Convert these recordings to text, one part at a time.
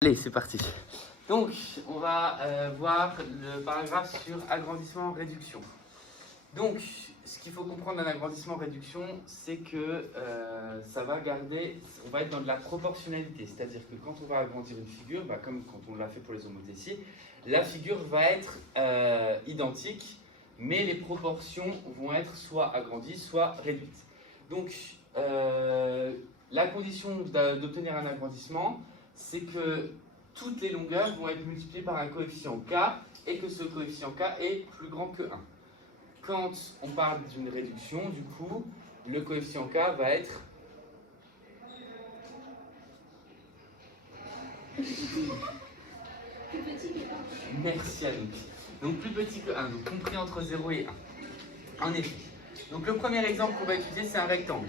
Allez, c'est parti. Donc, on va voir le paragraphe sur agrandissement-réduction. Donc, ce qu'il faut comprendre d'un agrandissement-réduction, c'est que ça va garder, on va être dans de la proportionnalité. C'est-à-dire que quand on va agrandir une figure, comme quand on l'a fait pour les homothéties, la figure va être identique, mais les proportions vont être soit agrandies, soit réduites. Donc, la condition d'obtenir un agrandissement, c'est que toutes les longueurs vont être multipliées par un coefficient k et que ce coefficient k est plus grand que 1. Quand on parle d'une réduction, du coup, le coefficient k va être Plus petit que 1. Merci Anouk. Donc plus petit que 1, donc compris entre 0 et 1. En effet. Donc le premier exemple qu'on va étudier, c'est un rectangle.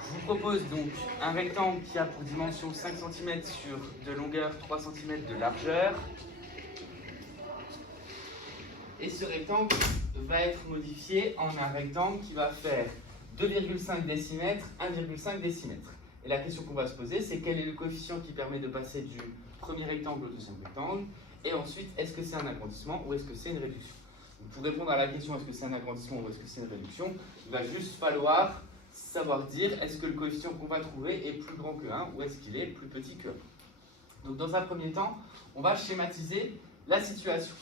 Je vous propose donc un rectangle qui a pour dimension 5 cm sur de longueur 3 cm de largeur. Et ce rectangle va être modifié en un rectangle qui va faire 2,5 décimètres, 1,5 décimètre. Et la question qu'on va se poser, c'est quel est le coefficient qui permet de passer du premier rectangle au deuxième rectangle? Et ensuite, est-ce que c'est un agrandissement ou est-ce que c'est une réduction? Donc, pour répondre à la question est-ce que c'est un agrandissement ou est-ce que c'est une réduction, il va juste falloir savoir dire est-ce que le coefficient qu'on va trouver est plus grand que 1 ou est-ce qu'il est plus petit que 1. Donc dans un premier temps, on va schématiser la situation.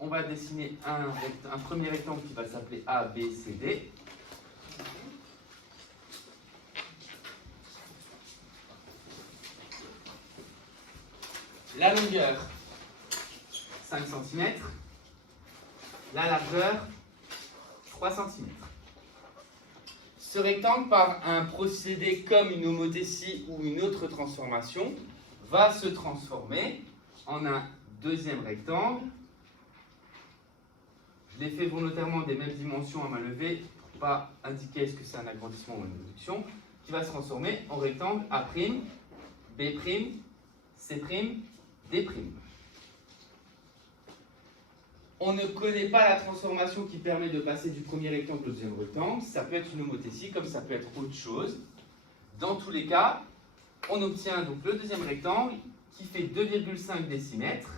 On va dessiner un premier rectangle qui va s'appeler A, B, C, D. La longueur, 5 cm. La largeur, 3 cm. Ce rectangle, par un procédé comme une homothétie ou une autre transformation, va se transformer en un deuxième rectangle. Je l'ai fait volontairement des mêmes dimensions à main levée pour ne pas indiquer est-ce que c'est un agrandissement ou une réduction, qui va se transformer en rectangle A', B', C', D'. On ne connaît pas la transformation qui permet de passer du premier rectangle au deuxième rectangle. Ça peut être une homothétie, comme ça peut être autre chose. Dans tous les cas, on obtient donc le deuxième rectangle qui fait 2,5 décimètres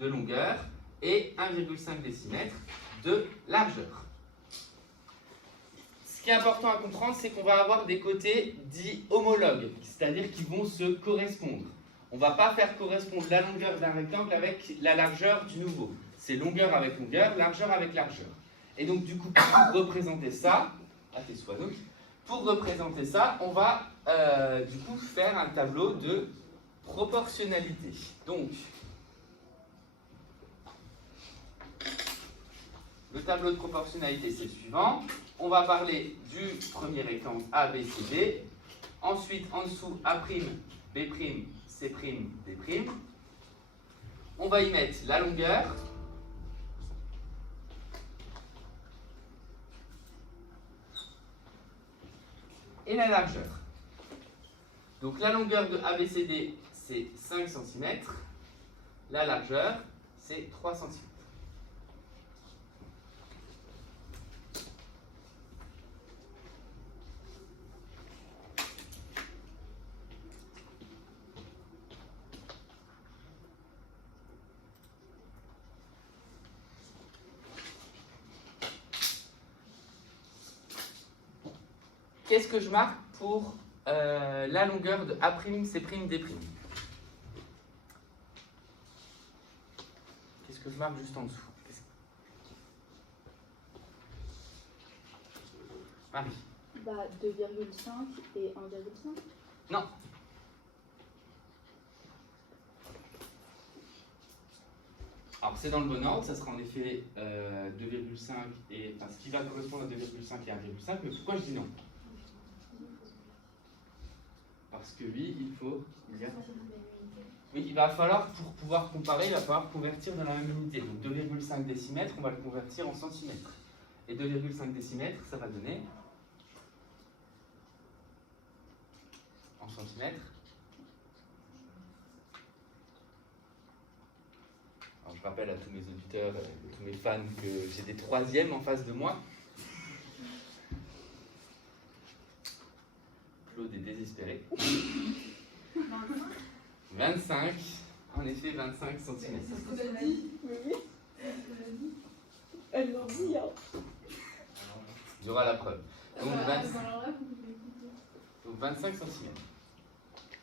de longueur et 1,5 décimètre de largeur. Ce qui est important à comprendre, c'est qu'on va avoir des côtés dits homologues, c'est-à-dire qui vont se correspondre. On ne va pas faire correspondre la longueur d'un rectangle avec la largeur du nouveau. C'est longueur avec longueur, largeur avec largeur. Et donc du coup, pour représenter ça, on va du coup faire un tableau de proportionnalité. Donc, le tableau de proportionnalité, c'est le suivant. On va parler du premier rectangle A, B, C, D. Ensuite, en dessous, A', B', C', D'. On va y mettre la longueur. Et la largeur. Donc la longueur de ABCD, c'est 5 cm. La largeur, c'est 3 cm. Qu'est-ce que je marque pour la longueur de A', C', D'? Qu'est-ce que je marque juste en dessous? Marie? 2,5 et 1,5. Non. Alors c'est dans le bon ordre, ça sera en effet 2,5 et ce qui va correspondre à 2,5 et 1,5, mais pourquoi je dis non? Parce que oui, il va falloir, pour pouvoir comparer, il va falloir convertir dans la même unité. Donc 2,5 décimètres, on va le convertir en centimètres. Et 2,5 décimètres, ça va donner en centimètres. Alors je rappelle à tous mes auditeurs, tous mes fans que j'ai des troisièmes en face de moi. Claude est désespéré. 25, en effet 25 cm. C'est ce qu'on a dit. Oui. C'est ce qu'on a dit. Elle l'ont dit, hein. Il y aura la preuve. Donc, Alors 20 là, vous pouvez écouter. donc 25 cm.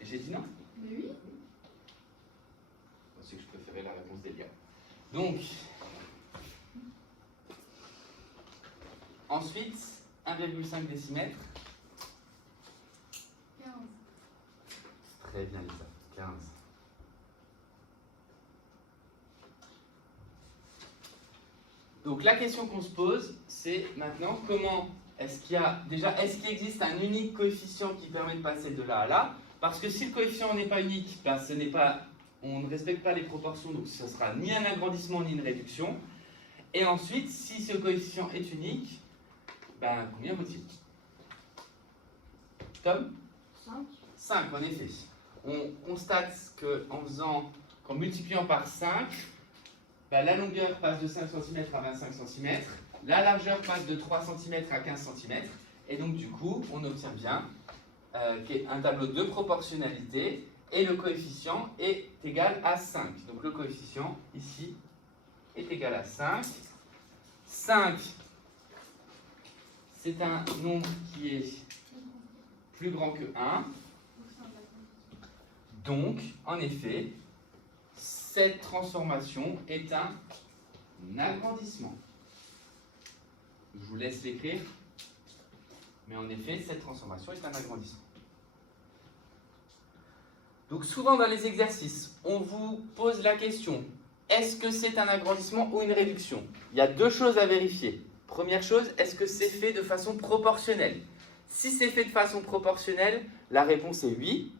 Et j'ai dit non? Mais oui. Je sais que je préférais la réponse d'Elia. Donc, ensuite, 1,5 décimètre. 15. Très bien, Lisa. 15. Donc la question qu'on se pose, c'est maintenant comment est-ce qu'il y a déjà, est-ce qu'il existe un unique coefficient qui permet de passer de là à là? Parce que si le coefficient n'est pas unique, ben ce n'est pas, on ne respecte pas les proportions, donc ce ne sera ni un agrandissement ni une réduction. Et ensuite, si ce coefficient est unique, ben combien vaut-il? Tom? 5. 5 en effet. On constate qu'en multipliant par 5, bah, la longueur passe de 5 cm à 25 cm, la largeur passe de 3 cm à 15 cm, et donc du coup, on obtient bien un tableau de proportionnalité, et le coefficient est égal à 5. Donc le coefficient, ici, est égal à 5. 5, c'est un nombre qui est plus grand que 1. Donc, en effet, cette transformation est un agrandissement. Je vous laisse l'écrire, mais en effet, cette transformation est un agrandissement. Donc, souvent dans les exercices, on vous pose la question, est-ce que c'est un agrandissement ou une réduction? Il y a deux choses à vérifier. Première chose, est-ce que c'est fait de façon proportionnelle? Si c'est fait de façon proportionnelle, la réponse est oui.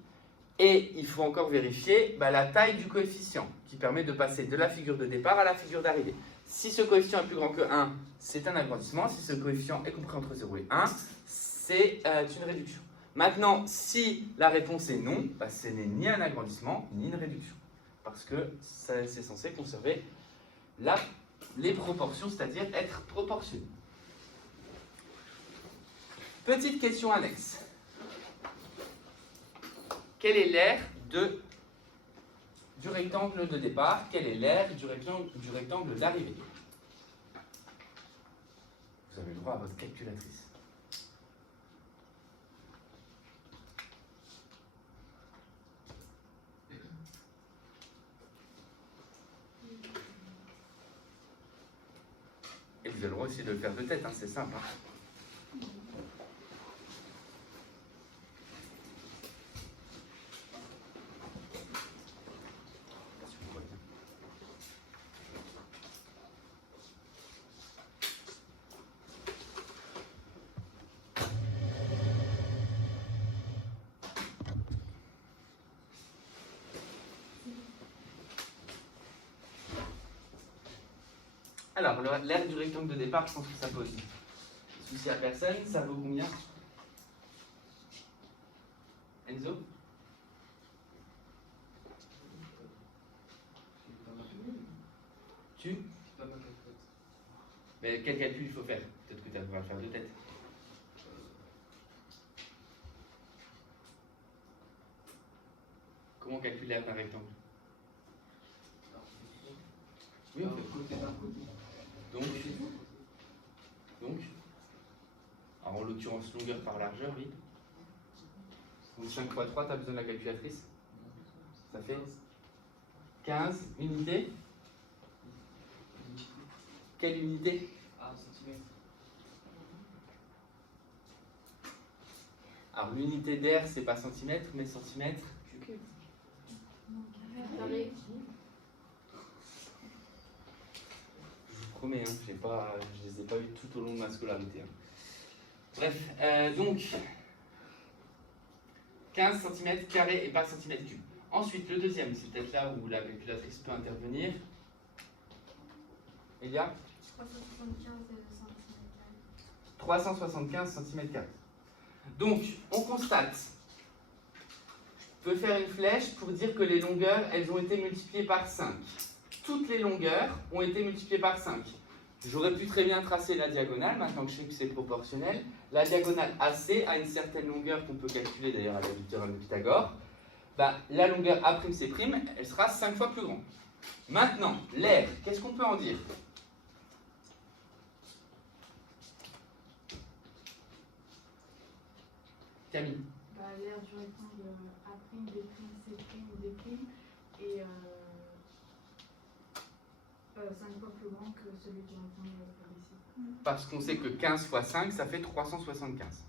Et il faut encore vérifier la taille du coefficient qui permet de passer de la figure de départ à la figure d'arrivée. Si ce coefficient est plus grand que 1, c'est un agrandissement. Si ce coefficient est compris entre 0 et 1, c'est une réduction. Maintenant, si la réponse est non, ce n'est ni un agrandissement ni une réduction. Parce que c'est censé conserver les proportions, c'est-à-dire être proportionné. Petite question annexe. Quel est l'aire du rectangle de départ? Quel est l'aire du rectangle d'arrivée? Vous avez le droit à votre calculatrice. Et vous avez le droit aussi de le faire de tête, c'est simple. Alors, l'aire du rectangle de départ, je pense que ça pose souci à personne. Ça vaut combien? Enzo? Tu? Mais quel calcul il faut faire? Peut-être que tu vas le faire de tête. Comment calculer l'aire d'un rectangle? Oui, on fait. Donc, alors en l'occurrence, longueur par largeur, oui. Donc 5 x 3, tu as besoin de la calculatrice? Ça fait 15 unités. Quelle unité? Centimètre. Alors l'unité d'air, c'est pas centimètre, mais centimètre. Carré. Je vous promets, je les ai pas eu tout au long de ma scolarité. Bref, donc 15 cm carrés et pas centimètre cube. Ensuite, le deuxième, c'est peut-être là où la calculatrice peut intervenir. Elia? 375 cm. 375 cm. Donc, on constate, on peut faire une flèche pour dire que les longueurs, elles ont été multipliées par 5. Toutes les longueurs ont été multipliées par 5. J'aurais pu très bien tracer la diagonale, maintenant que je sais que c'est proportionnel. La diagonale AC a une certaine longueur qu'on peut calculer d'ailleurs avec le théorème de Pythagore. bah, la longueur A'C', elle sera 5 fois plus grande. Maintenant, l'air, qu'est-ce qu'on peut en dire? Camille. Bah, l'air du rectangle A', B', C', D' est 5 fois plus grand que celui du rectangle ABC. Parce qu'on sait que 15 fois 5, ça fait 375.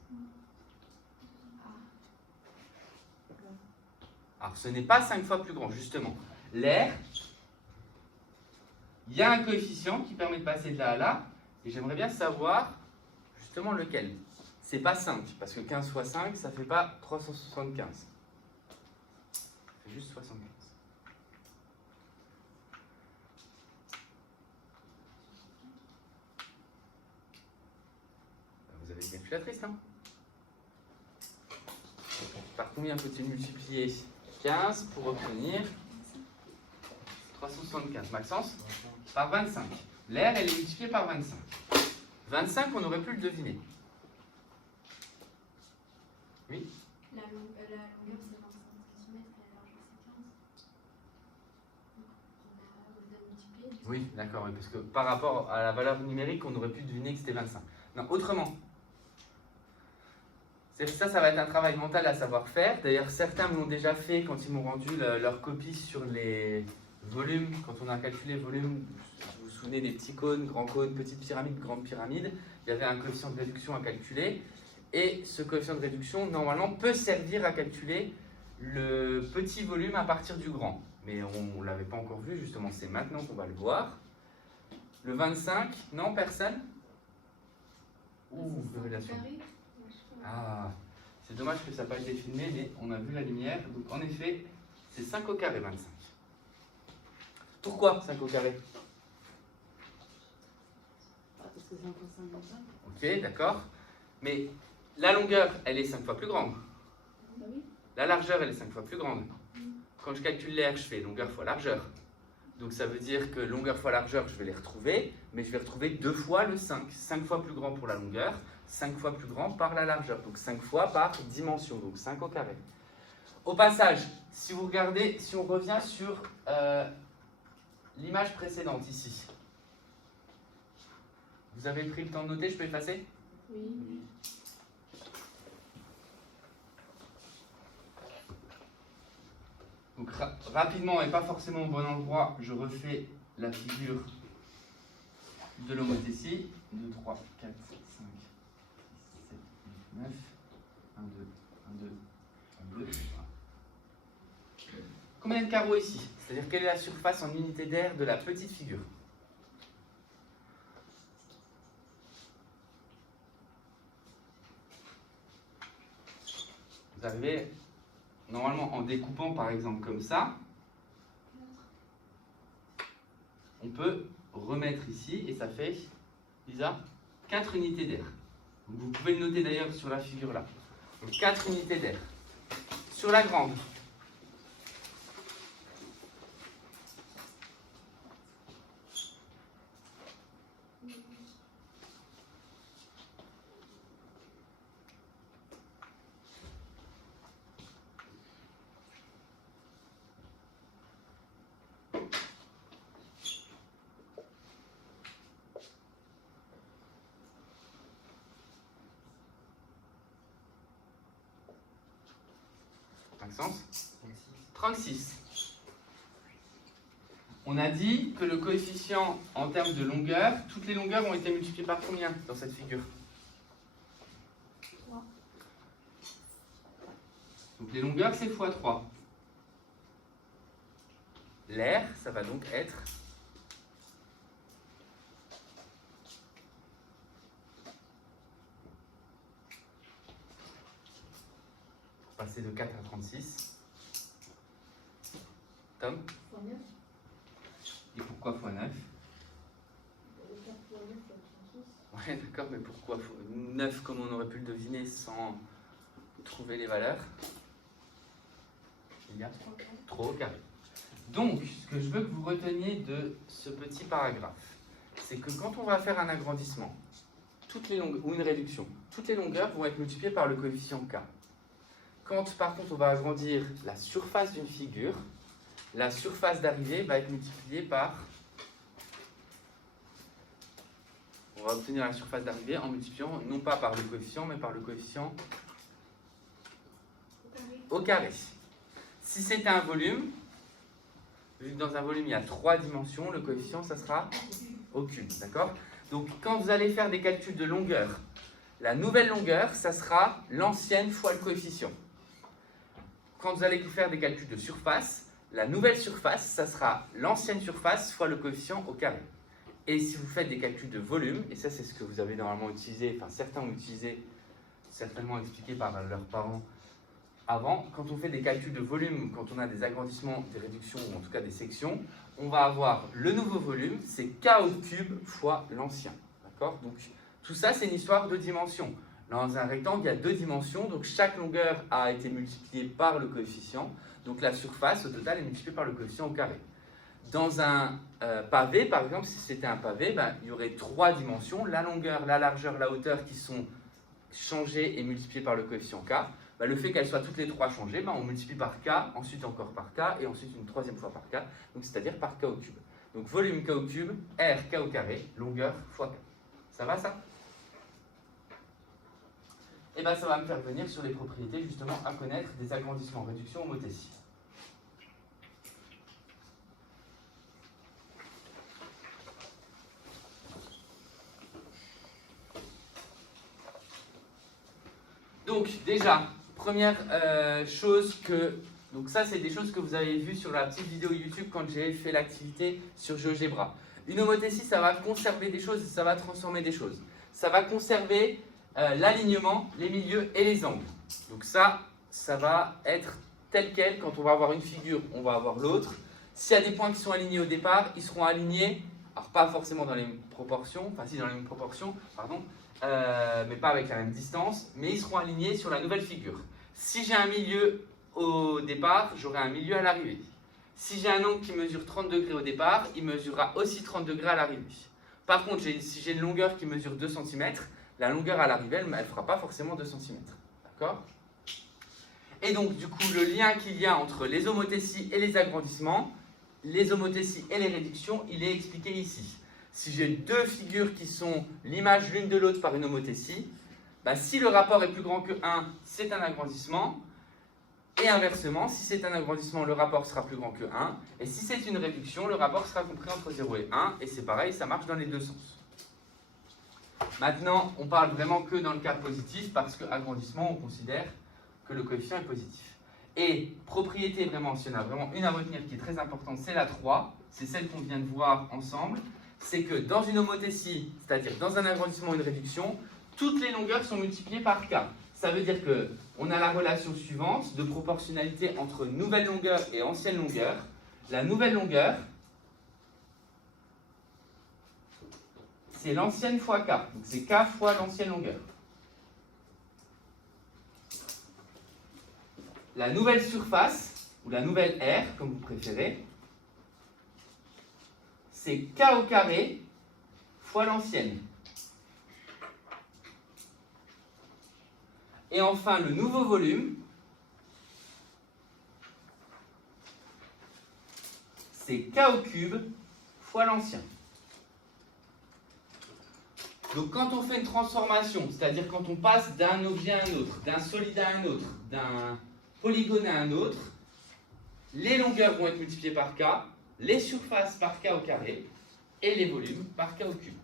Alors, ce n'est pas 5 fois plus grand, justement. L'air, il y a un coefficient qui permet de passer de là à là, et j'aimerais bien savoir justement lequel. C'est pas 5, parce que 15 fois 5, ça fait pas 375. Ça fait juste 75. Vous avez une calculatrice, non? Par combien faut-il multiplier 15 pour obtenir 375? Maxence? Par 25. L'air, elle est multipliée par 25. 25, on aurait pu le deviner. Oui? La longueur c'est 25 cm et la largeur c'est 15. Donc on a multiplié. Oui, d'accord, oui, parce que par rapport à la valeur numérique, on aurait pu deviner que c'était 25. Non, autrement. Ça va être un travail mental à savoir faire. D'ailleurs, certains me l'ont déjà fait quand ils m'ont rendu leur copie sur les volumes. Quand on a calculé volume, vous vous souvenez des petits cônes, grands cônes, petites pyramides, grandes pyramides. Il y avait un coefficient de réduction à calculer. Et ce coefficient de réduction, normalement, peut servir à calculer le petit volume à partir du grand. Mais on ne l'avait pas encore vu, justement, c'est maintenant qu'on va le voir. Le 25, non, personne? Ouh, révélation. Ah, c'est dommage que ça n'a pas été filmé, mais on a vu la lumière. Donc en effet, c'est 5 au carré 25. Pourquoi 5 au carré? Parce que c'est un point 55. Ok, d'accord. Mais la longueur, elle est 5 fois plus grande. Bah oui. La largeur, elle est 5 fois plus grande. Quand je calcule l'air, je fais longueur fois largeur. Donc ça veut dire que longueur fois largeur, je vais les retrouver, mais je vais retrouver 2 fois le 5. 5 fois plus grand pour la longueur, 5 fois plus grand par la largeur. Donc 5 fois par dimension, donc 5 au carré. Au passage, si vous regardez, si on revient sur l'image précédente ici, vous avez pris le temps de noter, je peux effacer? Oui. Donc rapidement et pas forcément au bon endroit, je refais la figure de l'homothétie. 2, 3, 4, 5, 6, 7, 8, 9. 1, 2, 1, 2, 1, 2. Voilà. Combien de carreaux ici? C'est-à-dire quelle est la surface en unité d'air de la petite figure? Vous arrivez, normalement en découpant par exemple comme ça, on peut remettre ici et ça fait, Lisa, 4 unités d'air. Vous pouvez le noter d'ailleurs sur la figure là. Donc 4 unités d'air. Sur la grande, Maxence? 36. On a dit que le coefficient en termes de longueur, toutes les longueurs ont été multipliées par combien dans cette figure? 3. Donc les longueurs, c'est x 3. L'air, ça va donc être passer de 4 à 36. Tom? Fois 9. Et pourquoi x 9? 4 fois 9, c'est 36. Ouais, d'accord, mais pourquoi 9 comme on aurait pu le deviner sans trouver les valeurs? Il y a 3 au carré. Donc, ce que je veux que vous reteniez de ce petit paragraphe, c'est que quand on va faire un agrandissement, toutes les longueurs, ou une réduction, toutes les longueurs vont être multipliées par le coefficient k. Quand par contre on va agrandir la surface d'une figure, la surface d'arrivée va être multipliée par... On va obtenir la surface d'arrivée en multipliant non pas par le coefficient, mais par le coefficient au carré. Si c'était un volume, vu que dans un volume il y a 3 dimensions, le coefficient ça sera au cube, d'accord? Donc quand vous allez faire des calculs de longueur, la nouvelle longueur, ça sera l'ancienne fois le coefficient. Quand vous allez faire des calculs de surface, la nouvelle surface, ça sera l'ancienne surface fois le coefficient au carré. Et si vous faites des calculs de volume, et ça c'est ce que vous avez normalement utilisé, enfin certains ont utilisé, certainement expliqué par leurs parents avant, quand on fait des calculs de volume, quand on a des agrandissements, des réductions ou en tout cas des sections, on va avoir le nouveau volume, c'est k au cube fois l'ancien. D'accord? Donc tout ça c'est une histoire de dimensions. Dans un rectangle, il y a 2 dimensions, donc chaque longueur a été multipliée par le coefficient, donc la surface au total est multipliée par le coefficient au carré. Dans un pavé, par exemple, si c'était un pavé, ben, il y aurait 3 dimensions, la longueur, la largeur, la hauteur qui sont changées et multipliées par le coefficient k. Ben, le fait qu'elles soient toutes les 3 changées, ben, on multiplie par k, ensuite encore par k, et ensuite une 3e fois par k, donc c'est-à-dire par k au cube. Donc volume k au cube, r k au carré, longueur fois k. Ça va ça? Et bien ça va me faire venir sur les propriétés justement à connaître des agrandissements, réductions, homothéties. Donc déjà, première chose que... Donc ça c'est des choses que vous avez vues sur la petite vidéo YouTube quand j'ai fait l'activité sur GeoGebra. Une homothétie, ça va conserver des choses et ça va transformer des choses. Ça va conserver l'alignement, les milieux et les angles. Donc ça va être tel quel. Quand on va avoir une figure, on va avoir l'autre. S'il y a des points qui sont alignés au départ, ils seront alignés, alors pas forcément dans les mêmes proportions, enfin si dans les mêmes proportions, pardon, mais pas avec la même distance, mais ils seront alignés sur la nouvelle figure. Si j'ai un milieu au départ, j'aurai un milieu à l'arrivée. Si j'ai un angle qui mesure 30 degrés au départ, il mesurera aussi 30 degrés à l'arrivée. Par contre, si j'ai une longueur qui mesure 2 cm, la longueur à l'arrivée, elle ne fera pas forcément 2 cm. D'accord? Et donc, du coup, le lien qu'il y a entre les homothéties et les agrandissements, les homothéties et les réductions, il est expliqué ici. Si j'ai 2 figures qui sont l'image l'une de l'autre par une homothétie, bah, si le rapport est plus grand que 1, c'est un agrandissement. Et inversement, si c'est un agrandissement, le rapport sera plus grand que 1. Et si c'est une réduction, le rapport sera compris entre 0 et 1. Et c'est pareil, ça marche dans les deux sens. Maintenant, on parle vraiment que dans le cas positif, parce qu'agrandissement, on considère que le coefficient est positif. Et propriété, vraiment, s'il y en a vraiment une à retenir qui est très importante, c'est la 3. C'est celle qu'on vient de voir ensemble. C'est que dans une homothétie, c'est-à-dire dans un agrandissement ou une réduction, toutes les longueurs sont multipliées par k. Ça veut dire qu'on a la relation suivante de proportionnalité entre nouvelle longueur et ancienne longueur. La nouvelle longueur, c'est l'ancienne fois k. Donc c'est k fois l'ancienne longueur. La nouvelle surface, ou la nouvelle R, comme vous préférez, c'est k au carré fois l'ancienne. Et enfin, le nouveau volume, c'est k au cube fois l'ancien. Donc quand on fait une transformation, c'est-à-dire quand on passe d'un objet à un autre, d'un solide à un autre, d'un polygone à un autre, les longueurs vont être multipliées par k, les surfaces par k au carré, et les volumes par k au cube.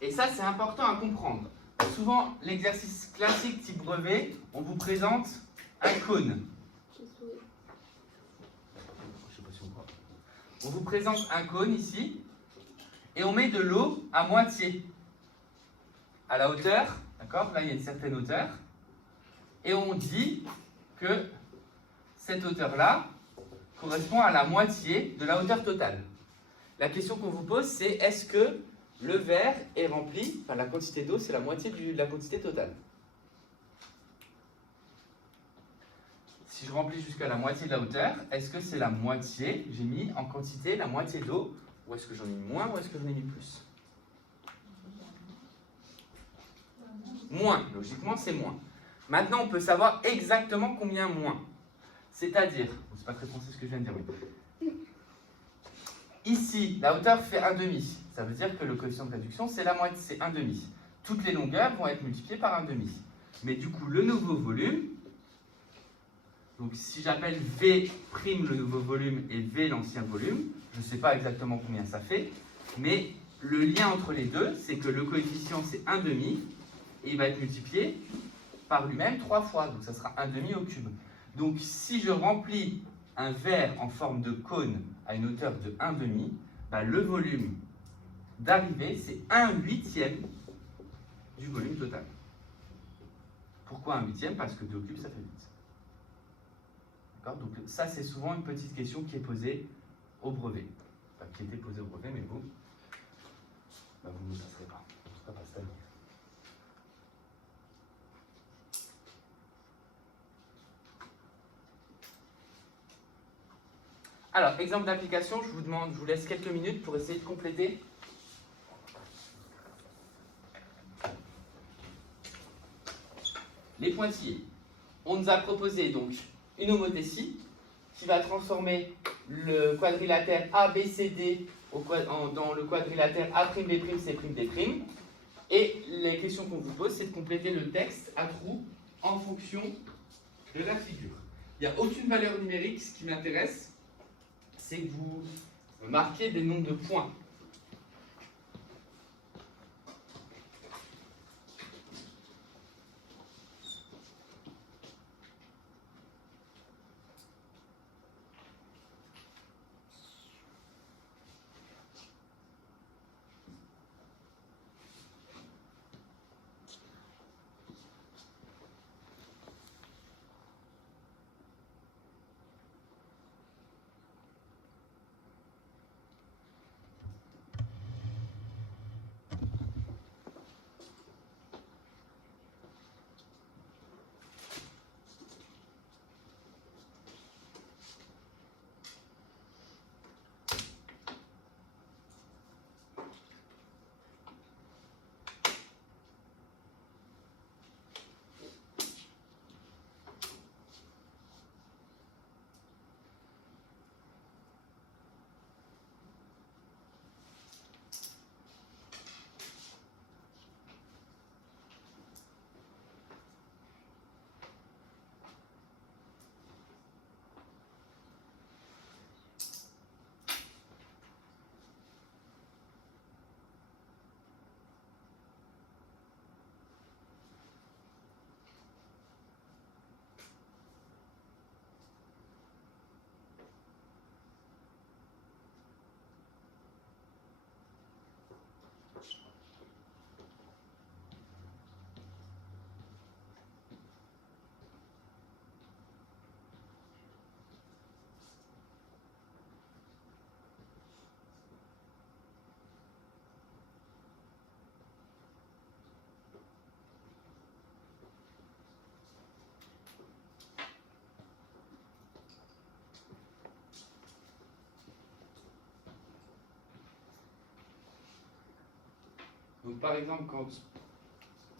Et ça, c'est important à comprendre. Souvent, l'exercice classique type brevet, on vous présente un cône. On vous présente un cône ici, et on met de l'eau à moitié. À la hauteur, d'accord? Là, il y a une certaine hauteur. Et on dit que cette hauteur-là correspond à la moitié de la hauteur totale. La question qu'on vous pose, c'est est-ce que le verre est rempli, enfin la quantité d'eau, c'est la moitié de la quantité totale. si je remplis jusqu'à la moitié de la hauteur, est-ce que c'est la moitié, j'ai mis en quantité la moitié d'eau, ou est-ce que j'en ai mis moins, ou est-ce que j'en ai mis plus? Moins, logiquement c'est moins. Maintenant on peut savoir exactement combien moins. C'est-à-dire, c'est pas très français ce que je viens de dire, oui. Ici, la hauteur fait 1,5. Ça veut dire que le coefficient de réduction c'est la moitié, c'est 1,5. Toutes les longueurs vont être multipliées par 1,5. Mais du coup, le nouveau volume, donc si j'appelle V' le nouveau volume et V l'ancien volume, je ne sais pas exactement combien ça fait, mais le lien entre les deux, c'est que le coefficient c'est 1,5 et il va être multiplié par lui-même 3 fois, donc ça sera 1,5 au cube. Donc si je remplis un verre en forme de cône à une hauteur de 1,5, bah, le volume d'arrivée c'est 1/8 du volume total. Pourquoi 1/8? Parce que 2 au cube ça fait 8. Donc ça c'est souvent une petite question qui est posée au brevet. Enfin, qui était posée au brevet, mais vous, bah, vous ne le passerez pas. En tout cas pas cette année. Alors, exemple d'application, je vous laisse quelques minutes pour essayer de compléter. Les pointillés. On nous a proposé donc une homothétie qui va transformer le quadrilatère ABCD dans le quadrilatère A'B'C'D'. Et les questions qu'on vous pose, c'est de compléter le texte à trous en fonction de la figure. Il n'y a aucune valeur numérique. Ce qui m'intéresse, c'est que vous marquez des nombres de points. Donc par exemple, quand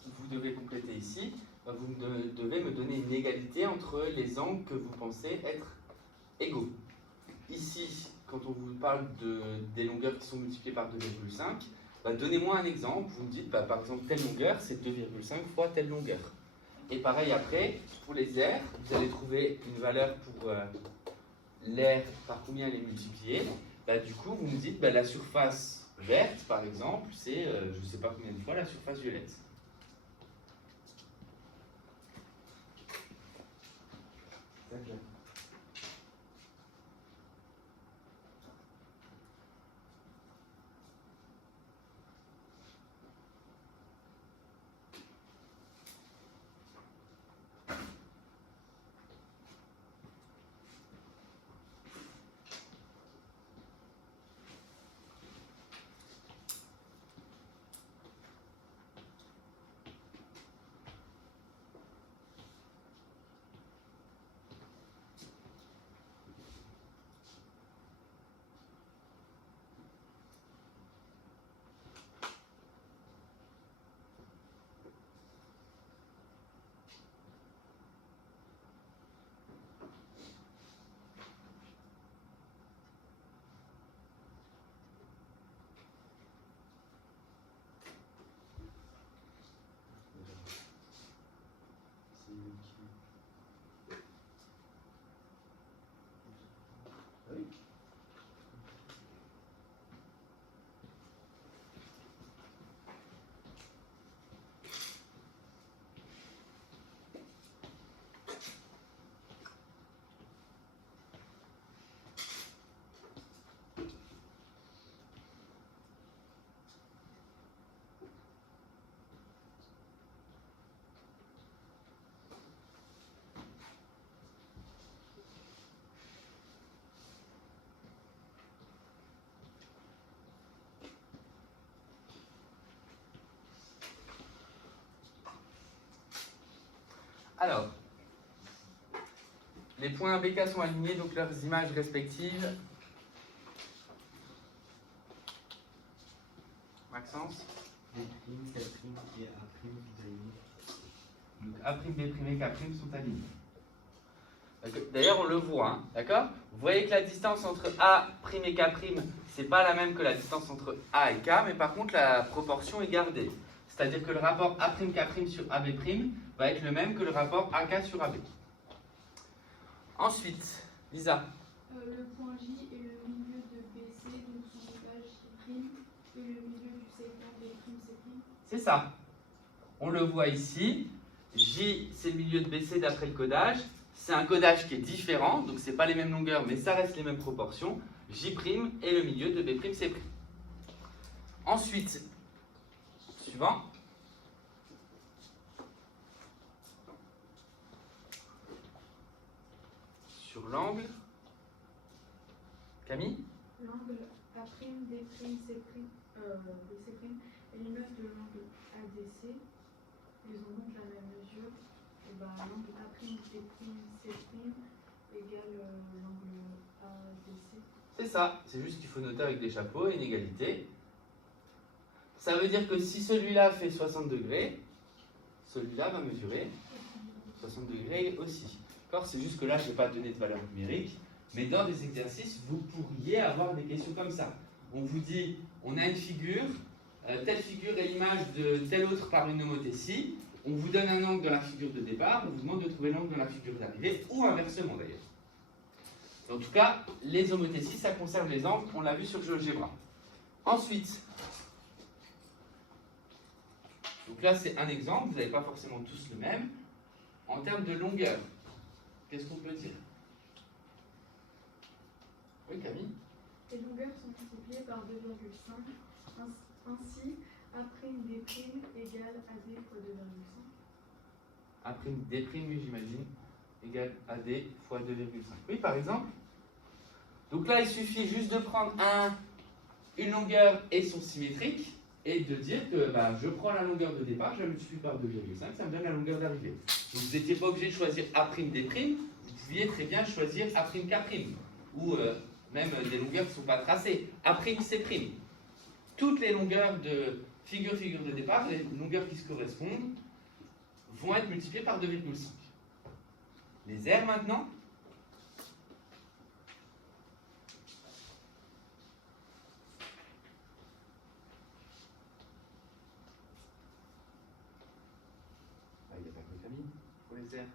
vous devez compléter ici, vous devez me donner une égalité entre les angles que vous pensez être égaux. Ici, quand on vous parle des longueurs qui sont multipliées par 2,5, donnez-moi un exemple. Vous me dites, par exemple, telle longueur, c'est 2,5 fois telle longueur. Et pareil après, pour les aires, vous allez trouver une valeur pour l'aire par combien elle est multipliée. Du coup, vous me dites, la surface verte, par exemple, c'est je ne sais pas combien de fois la surface violette. Alors, les points ABK sont alignés, donc leurs images respectives. Maxence? B', K' et A' alignés. Donc A', B', et K' sont alignés. D'ailleurs, on le voit, hein, d'accord? Vous voyez que la distance entre A' et K', c'est pas la même que la distance entre A et K, mais par contre, la proportion est gardée. C'est-à-dire que le rapport A'K' sur AB' va être le même que le rapport AK sur AB. Ensuite, Lisa. Le point J est le milieu de BC, donc son codage J', et le milieu du segment B', C'. C'est ça. On le voit ici. J, c'est le milieu de BC d'après le codage. C'est un codage qui est différent, donc c'est pas les mêmes longueurs, mais ça reste les mêmes proportions. J' est le milieu de B', C'. Ensuite, suivant. Sur l'angle. Camille? L'angle A', D', C', BC' est l'image de l'angle ADC. Ils ont donc la même mesure. Et ben, l'angle A', D', C' égale l'angle ADC. C'est ça. C'est juste qu'il faut noter avec des chapeaux, inégalité. Ça veut dire que si celui-là fait 60 degrés, celui-là va mesurer 60 degrés aussi. D'accord? C'est juste que là, je ne vais pas donner de valeur numérique, mais dans des exercices, vous pourriez avoir des questions comme ça. On vous dit, on a une figure, telle figure est l'image de telle autre par une homothétie. On vous donne un angle dans la figure de départ, on vous demande de trouver l'angle dans la figure d'arrivée, ou inversement d'ailleurs. En tout cas, les homothéties, ça concerne les angles, on l'a vu sur GeoGebra. Ensuite, donc là c'est un exemple, vous n'avez pas forcément tous le même. En termes de longueur, qu'est-ce qu'on peut dire? Oui, Camille? Les longueurs sont multipliées par 2,5. Ainsi, A'D' égale AD fois 2,5. A'D', oui, j'imagine, égale AD fois 2,5. Oui, par exemple. Donc là, il suffit juste de prendre une longueur et son symétrique et de dire que je prends la longueur de départ, je la multiplie par 2,5, ça me donne la longueur d'arrivée. Donc vous n'étiez pas obligé de choisir A'D', vous pouviez très bien choisir A'K', ou même des longueurs qui ne sont pas tracées. A'C'. Toutes les longueurs de figure de départ, les longueurs qui se correspondent, vont être multipliées par 2,5. Les aires maintenant. Il n'y a pas que Camille pour les aires.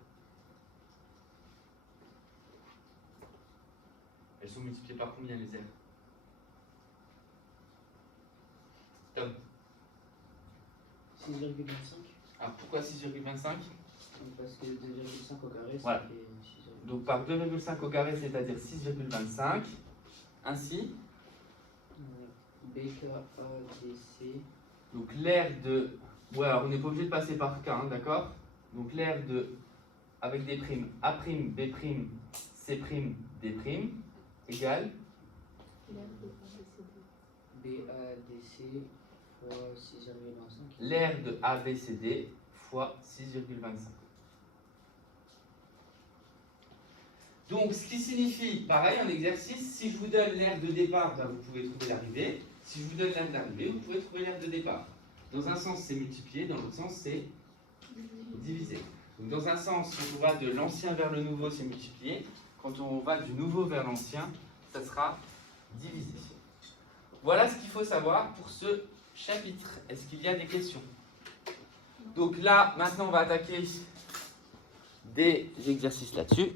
Elles sont multipliées par combien les aires? Tom. 6,25. Ah, pourquoi 6,25? Parce que 2,5 au carré, ça Voilà. fait 6,25. Donc par 2,5 au carré, c'est-à-dire 6,25. Ainsi, BK, A, D, C. donc l'aire de... Ouais, alors on n'est pas obligé de passer par K, hein, d'accord? Donc l'aire de... Avec des primes A', B', C', D' égale... B, A, D, C fois 6,25. L'aire de ABCD fois 6,25. Donc, ce qui signifie, pareil, en exercice, si je vous donne l'aire de départ, vous pouvez trouver l'arrivée. Si je vous donne l'aire d'arrivée, vous pouvez trouver l'aire de départ. Dans un sens, c'est multiplié, dans l'autre sens, c'est divisé. Donc, dans un sens, quand on va de l'ancien vers le nouveau, c'est multiplié. Quand on va du nouveau vers l'ancien, ça sera divisé. Voilà ce qu'il faut savoir pour ce chapitre. Est-ce qu'il y a des questions? Donc là, maintenant, on va attaquer des exercices là-dessus.